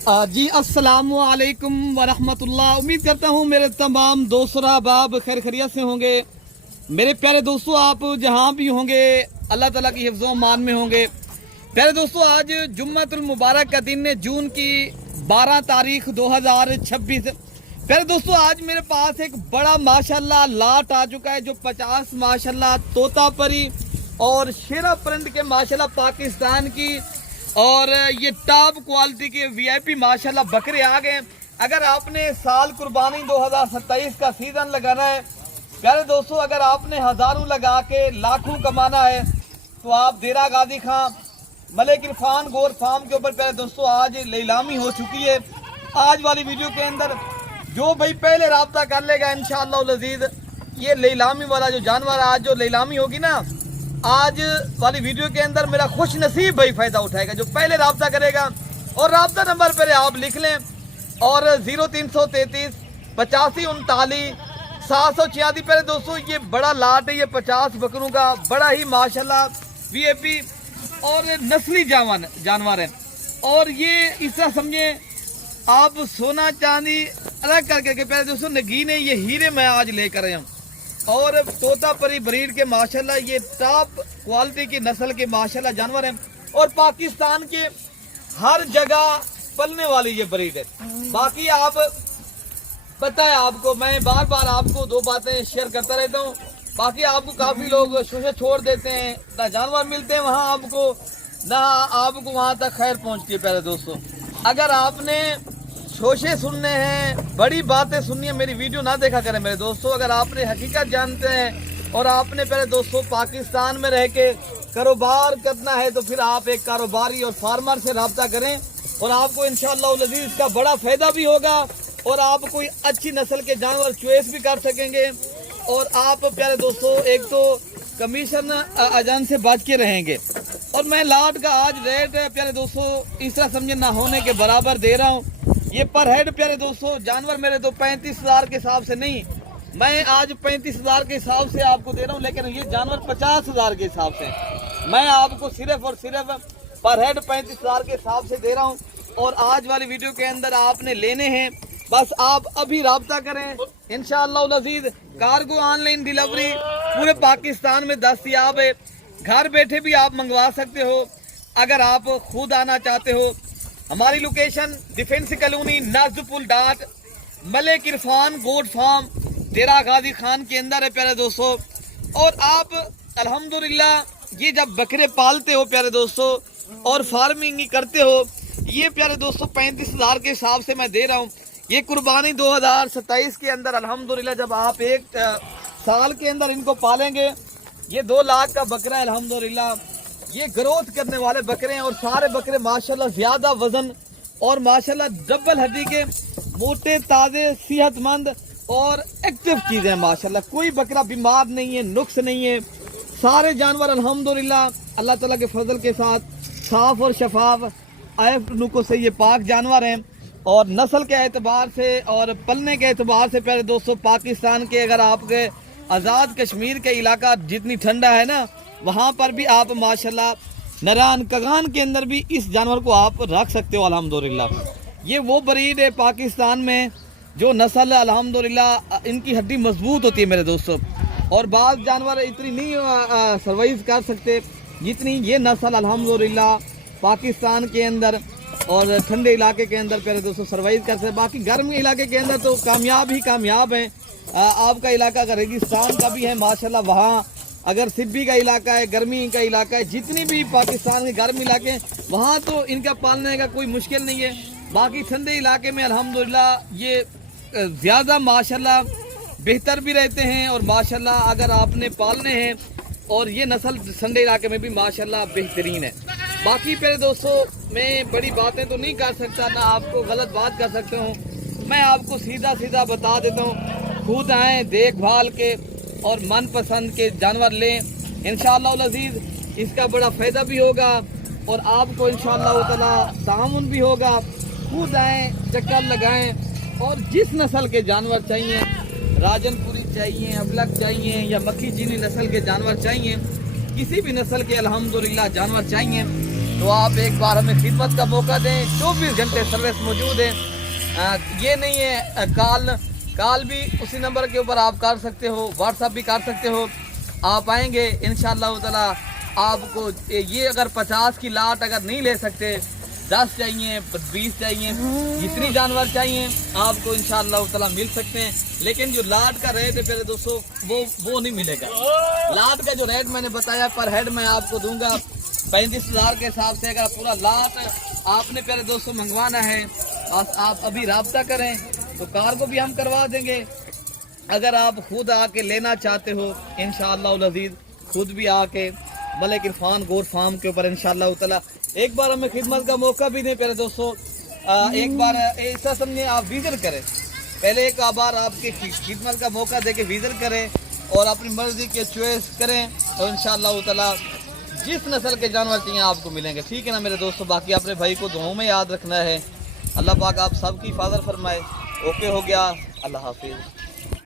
जी अस्सलाम वालेकुम वरहमतुल्लाह। उम्मीद करता हूँ मेरे तमाम दोस्त अहबाब खैर खैरियत से होंगे। मेरे प्यारे दोस्तों, आप जहाँ भी होंगे अल्लाह ताला की हिफ्ज़ व मान में होंगे। प्यारे दोस्तों, आज जुम्मतुल मुबारक का दिन है, जून की 12 तारीख 2026। प्यारे दोस्तों, आज मेरे पास एक बड़ा माशाल्लाह लाट आ चुका है, जो 50 माशाल्लाह तोता परी और शेरा प्रिंट के माशाल्लाह पाकिस्तान की और ये टॉप क्वालिटी के वीआईपी माशाल्लाह बकरे आ गए। अगर आपने साल कुर्बानी 2027 का सीजन लगाना है प्यारे दोस्तों, अगर आपने हजारों लगा के लाखों कमाना है तो आप देरा गाजी खां मलिक इरफान गोर फार्म के ऊपर प्यारे दोस्तों आज नीलामी हो चुकी है। आज वाली वीडियो के अंदर जो भाई पहले राब्ता कर लेगा इंशाअल्लाह लजीज, ये नीलामी वाला जो जानवर आज जो नीलामी होगी ना, आज वाली वीडियो के अंदर मेरा खुश नसीब भाई फायदा उठाएगा जो पहले राब्ता करेगा। और राब्ता नंबर पर आप लिख लें और 0333 85 39 746। पहले दोस्तों ये बड़ा लाट है, ये 50 बकरों का बड़ा ही माशाल्लाह वीआईपी और नस्ली जानवर है। और ये इस तरह समझे आप सोना चांदी अलग करके पहले दोस्तों नगीने ये हीरे मैं आज लेकर आया हूँ। और तोता परी ब्रीड के माशाल्लाह ये टॉप क्वालिटी की नस्ल के माशाल्लाह जानवर हैं और पाकिस्तान के हर जगह पलने वाली ये ब्रीड है। बाकी आप पता है आपको, मैं बार बार आपको दो बातें शेयर करता रहता हूँ। बाकी आपको काफी लोग शोशे छोड़ देते हैं, ना जानवर मिलते हैं वहाँ आपको, ना आपको वहाँ तक खैर पहुँचती है। प्यारे दोस्तों, अगर आपने शोशे सुनने हैं, बड़ी बातें सुननी है, मेरी वीडियो ना देखा करें मेरे दोस्तों। अगर आपने हकीकत जानते हैं और आपने पहले दोस्तों पाकिस्तान में रह के कारोबार करना है तो फिर आप एक कारोबारी और फार्मर से रब्ता करें और आपको इंशाअल्लाह लजीज इसका बड़ा फायदा भी होगा और आप कोई अच्छी नस्ल के जानवर चॉइस भी कर सकेंगे। और आप प्यारे दोस्तों एक तो कमीशन अजान से बच के रहेंगे। और मैं लाट का आज रेट प्यारे दोस्तों इस तरह समझे ना होने के बराबर दे रहा हूँ। ये पर हेड प्यारे दोस्तों जानवर मेरे तो 35,000 के हिसाब से नहीं, मैं आज 35,000 के हिसाब से आपको दे रहा हूँ, लेकिन ये जानवर 50,000 के हिसाब से मैं आपको सिर्फ और सिर्फ पर हेड 35,000 के हिसाब से दे रहा हूँ। और आज वाली वीडियो के अंदर आपने लेने हैं, बस आप अभी राब्ता करें इंशाअल्लाह लजीज। कार्गो ऑनलाइन डिलीवरी पूरे पाकिस्तान में दस्तयाब है, घर बैठे भी आप मंगवा सकते हो। अगर आप खुद आना चाहते हो, हमारी लोकेशन डिफेंस कॉलोनी नाजपुल डाट मलिक इरफान गोट फार्म देरा गाजी खान के अंदर है प्यारे दोस्तों। और आप अल्हम्दुलिल्लाह ये जब बकरे पालते हो प्यारे दोस्तों और फार्मिंग करते हो, ये प्यारे दोस्तों 35,000 के हिसाब से मैं दे रहा हूँ। ये कुर्बानी 2027 के अंदर अल्हम्दुलिल्लाह जब आप एक साल के अंदर इनको पालेंगे, ये 2 लाख का बकरा है अल्हम्दुलिल्लाह। ये ग्रोथ करने वाले बकरे हैं और सारे बकरे माशाल्लाह ज्यादा वजन और माशाल्लाह डबल हड्डी के मोटे ताजे सेहतमंद और एक्टिव चीजें माशाल्लाह। कोई बकरा बीमार नहीं है, नुक्स नहीं है। सारे जानवर अल्हम्दुलिल्लाह अल्लाह ताला के फजल के साथ साफ और शफाफ आयफ नुको से ये पाक जानवर हैं। और नस्ल के एतबार से और पलने के एतबार से प्यारे दोस्तों पाकिस्तान के अगर आपके आज़ाद कश्मीर के इलाका जितनी ठंडा है ना, वहाँ पर भी आप माशाल्लाह नरान कगान के अंदर भी इस जानवर को आप रख सकते हो अल्हम्दुलिल्लाह। ये वो ब्रीड है पाकिस्तान में जो नस्ल अल्हम्दुलिल्लाह इनकी हड्डी मजबूत होती है मेरे दोस्तों। और बाज़ जानवर इतनी नहीं सर्वाइव कर सकते जितनी ये नस्ल अल्हम्दुलिल्लाह पाकिस्तान के अंदर और ठंडे इलाके के अंदर प्यारे दोस्तों सर्वाइव कर सकते। बाकी गर्मी इलाके के अंदर तो कामयाब ही कामयाब हैं। आपका इलाका का रेगिस्तान का भी है माशाल्लाह, वहाँ अगर सिब्बी का इलाका है, गर्मी का इलाका है, जितनी भी पाकिस्तान के गर्म इलाके हैं वहाँ तो इनका पालने का कोई मुश्किल नहीं है। बाकी ठंडे इलाके में अल्हम्दुलिल्लाह ये ज़्यादा माशाल्लाह बेहतर भी रहते हैं और माशाल्लाह अगर आपने पालने हैं और ये नस्ल ठंडे इलाके में भी माशाल्लाह बेहतरीन है। बाकी प्यारे दोस्तों मैं बड़ी बातें तो नहीं कर सकता, ना आपको गलत बात कर सकता हूँ। मैं आपको सीधा सीधा बता देता हूँ, खुद आएँ देखभाल के और मनपसंद के जानवर लें इंशाअल्लाह लजीज। इसका बड़ा फ़ायदा भी होगा और आपको इंशाअल्लाह ताला तामुन भी होगा। खुद आएँ, चक्कर लगाएं और जिस नस्ल के जानवर चाहिए, राजनपुरी चाहिए, अबलग चाहिए या मक्खी चीनी नस्ल के जानवर चाहिए, किसी भी नस्ल के अल्हम्दुलिल्लाह जानवर चाहिए तो आप एक बार हमें खिदमत का मौका दें। 24 घंटे सर्विस मौजूद है। ये नहीं है कॉल भी उसी नंबर के ऊपर आप कर सकते हो, व्हाट्सअप भी कर सकते हो। आप आएंगे इंशाअल्लाह ताला आपको ये अगर 50 की लाट अगर नहीं ले सकते, 10 चाहिए, 20 चाहिए, जितनी जानवर चाहिए आपको इंशाअल्लाह ताला मिल सकते हैं। लेकिन जो लाट का रेट है प्यारे दोस्तों वो नहीं मिलेगा। लाट का जो रेट मैंने बताया पर हेड मैं आपको दूंगा 35,000 के हिसाब से। अगर पूरा लाट आपने प्यारे दोस्तों मंगवाना है, आप अभी राब्ता करें तो कार को भी हम करवा देंगे। अगर आप खुद आके लेना चाहते हो इंशाअल्लाह अज़ीज़, खुद भी आके मलिक इरफान गोट फार्म के ऊपर इंशाअल्लाह ताला एक बार हमें खिदमत का मौका भी दें प्यारे दोस्तों। एक बार ऐसा समझे आप विजिट करें, पहले एक बार आपके खिदमत का मौका दे के विजिट करें और अपनी मर्जी के चॉइस करें तो इंशाअल्लाह ताला जिस नस्ल के जानवर चाहिए आपको मिलेंगे। ठीक है ना मेरे दोस्तों। बाकी अपने भाई को दुआओं में याद रखना है। अल्लाह पाक आप सबकी हिफाजत फरमाए। ओके हो गया, अल्लाह हाफिज़।